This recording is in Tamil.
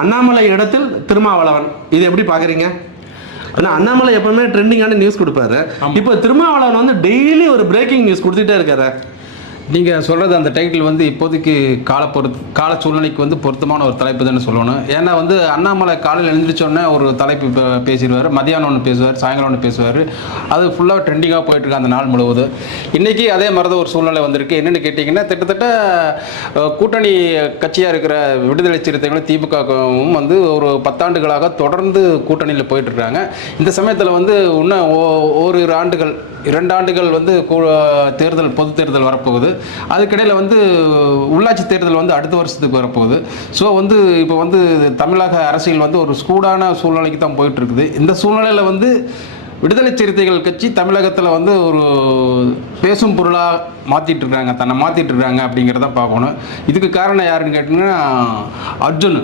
அண்ணாமலை இடத்தில் திருமாவளவன், இது எப்படி பார்க்குறீங்க? ஆனால் அண்ணாமலை எப்பவுமே ட்ரெண்டிங்கான நியூஸ் கொடுப்பாரு. இப்போ திருமாவளவன் வந்து டெய்லி ஒரு பிரேக்கிங் நியூஸ் கொடுத்துட்டே இருக்காரு. நீங்கள் சொல்கிறது அந்த டைட்டில் வந்து இப்போதைக்கு கால சூழ்நிலைக்கு வந்து பொருத்தமான ஒரு தலைப்பு தானே சொல்லணும். ஏன்னா வந்து அண்ணாமலை காலையில் எழுந்திரிச்சோன்னே ஒரு தலைப்பு பேசிடுவார், மதியானம் ஒன்று பேசுவார், சாயங்காலம் ஒன்று பேசுவார். அது ஃபுல்லாக ட்ரெண்டிங்காக போயிட்டுருக்கு அந்த நாள் முழுவதும். இன்றைக்கி அதே மாதிரி தான் ஒரு சூழ்நிலை வந்திருக்கு. என்னென்னு கேட்டிங்கன்னா, கிட்டத்தட்ட கூட்டணி கட்சியாக இருக்கிற விடுதலை சிறுத்தைகளும் திமுகவும் வந்து ஒரு 10 ஆண்டுகளாக தொடர்ந்து கூட்டணியில் போயிட்டுருக்காங்க. இந்த சமயத்தில் வந்து இன்னும் ஓரிரு ஆண்டுகள் 2 ஆண்டுகள் வந்து தேர்தல், பொது தேர்தல் வரப்போகுது. அதுக்கிடையில் வந்து உள்ளாட்சி தேர்தல் வந்து அடுத்த வருஷத்துக்கு வரப்போகுது. ஸோ வந்து இப்போ வந்து தமிழக அரசியல் வந்து ஒரு சூடான சூழ்நிலைக்கு தான் போயிட்டு இருக்குது. இந்த சூழ்நிலையில் வந்து விடுதலை சிறுத்தைகள் கட்சி தமிழகத்தில் வந்து ஒரு பேசும் பொருளாக தன்னை மாற்றிட்டு இருக்காங்க அப்படிங்கிறத பார்க்கணும். இதுக்கு காரணம் யாருன்னு கேட்டிங்கன்னா அர்ஜுன்.